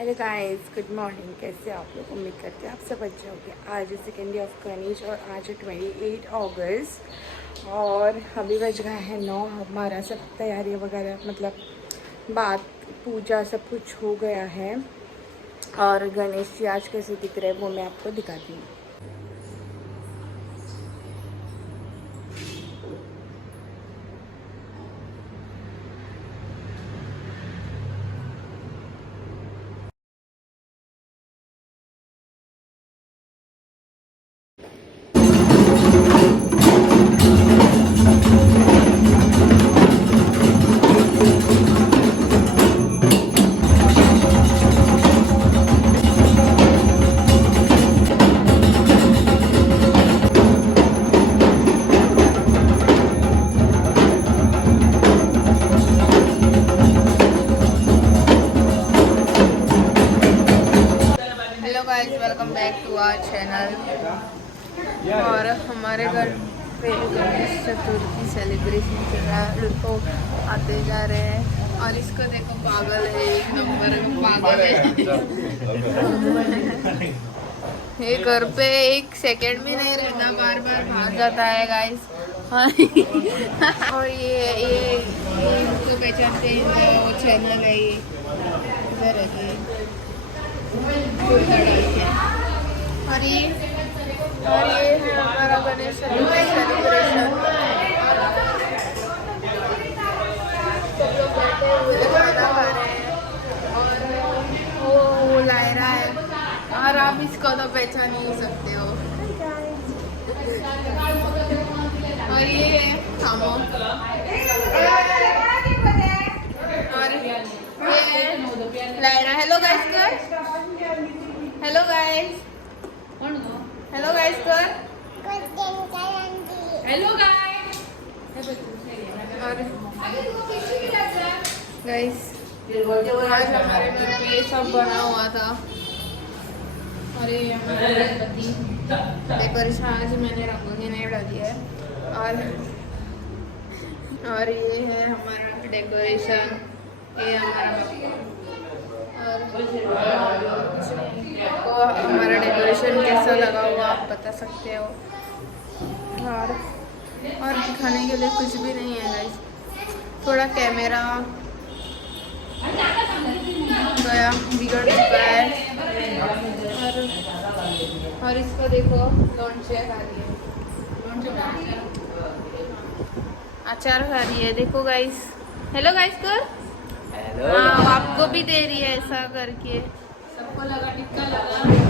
Hello guys, good morning. कैसे आप लोग? उम्मीद करते हैं आप सब अच्छे होंगे। आज है सेकेंड डे ऑफ गणेश और आज है 28 अगस्त और अभी बज गए हैं 9। हमारा सब तैयारी वगैरह मतलब बात पूजा सब कुछ हो गया है और गणेश जी आज कैसे दिख रहे हैं वो मैं आपको दिखाती हूँ। Hello guys, welcome back to our channel. और हमारे घर पे गणेश चतुर्थी सेलिब्रेशन चल रहा है। लोग आते जा रहे हैं और इसको देखो, पागल है, एक नंबर का पागल है। ये घर पे एक सेकंड भी नहीं रहता, बार बार भाग जाता है गाइस। और ये इनको पहचानते हैं, वो चैनल है ये इधर है ये। और ये है हमारा गणेश चतुर्थी सेलिब्रेशन। सब लोग बैठे हुए खाना खा रहे हैं और वो लायरा है और आप इसको तो पहचान नहीं सकते हो। और ये है खामो और ये है लायरा। हेलो गाइस कर, हेलो गाइस, हेलो गाइस कर, हेलो गाइस। और गाइस आज हमारे घर पे ये सब बना हुआ था और ये हमारा गणपति डेकोरेशन आज मैंने रंगोली नहीं डाली है। और ये है हमारा डेकोरेशन, ये हमारा और हमारा डेकोरेशन कैसा लगा हुआ आप बता सकते हो। और दिखाने के लिए कुछ भी नहीं है गाइस, थोड़ा कैमरा गया बिगड़ चुका है। और इसको देखो, लॉन्चे खा रही है, अचार खा रही है, देखो गाइस। हेलो गाइस कर, हाँ आपको भी दे रही है ऐसा करके। सबको लगा टिक्का लगा सबको।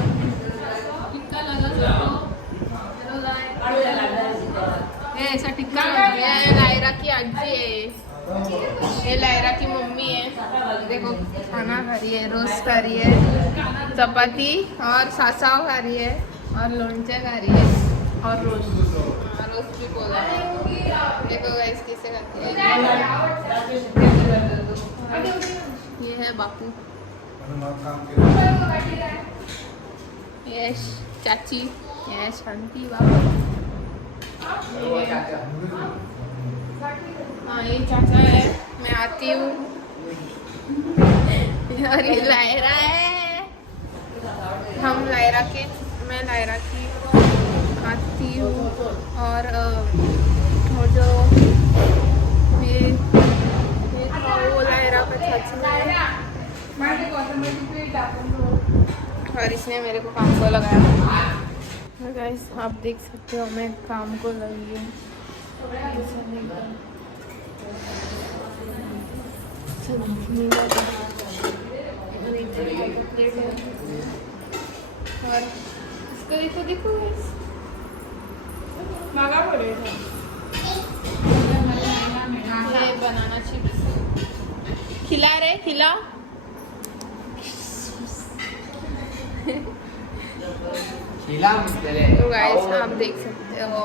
ऐसा टिक्का लग गया है। लायरा की आजी है, ये लायरा की मम्मी है। देखो खाना खा रही है, रोस्ट खा रही है, चपाती और सासाव खा रही है और लोंचा खा रही है और रोस्ट भी बोला। देखो गाइस कैसे खाती है। ये है बापू, यश चाची, यश शांति बाबू। हाँ ये चाचा है, मैं आती हूँ। और ये लायरा है, मैं लायरा की आती हूँ। और जो ये वो लायरा का चाची है और इसने मेरे को काम को लगाया। गाइस आप देख सकते हो मैं काम को लगी हूँ। और इसको देखो, देखो मांगा पड़े बनाना चिप्स खिला रहे, खिला। तो गाइस आप देख सकते हो,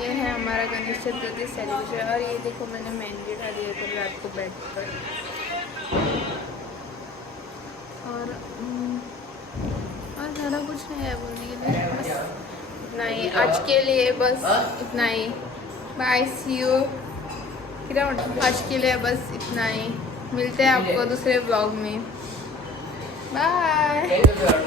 ये है हमारा गणेश चतुर्थी सेलिब्रेशन। और ये देखो मैंने मेहंदी डाली है तो रात को बैठ कर। और ज़्यादा कुछ नहीं है बोलने के लिए, बस इतना ही आज के लिए, बस इतना ही। Bye, C you. आज के लिए बस इतना ही, मिलते हैं आपको दूसरे ब्लॉग में। बाय.